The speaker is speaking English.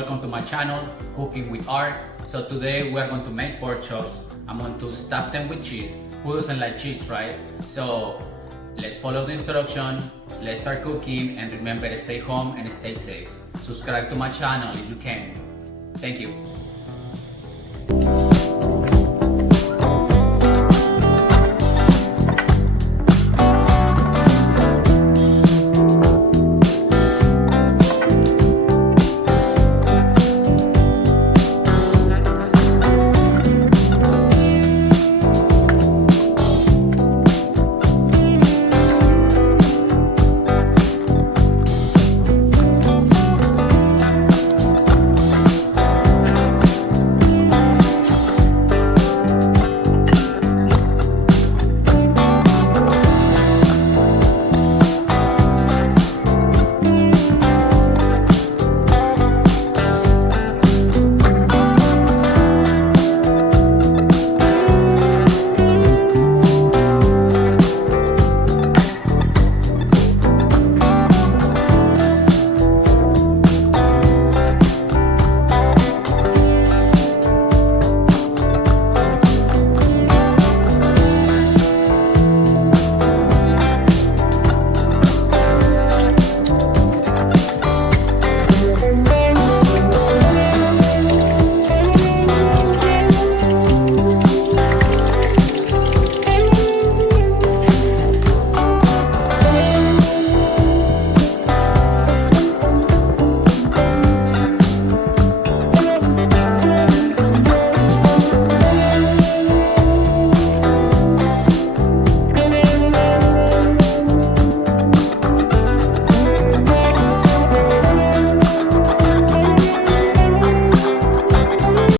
welcome to my channel, Cooking with Art. So today we are going to make pork chops. I'm going to stuff them with cheese. Who doesn't like cheese, right? So let's follow the instruction, let's start cooking, and remember to stay home and stay safe. Subscribe to my channel if you can. Thank you.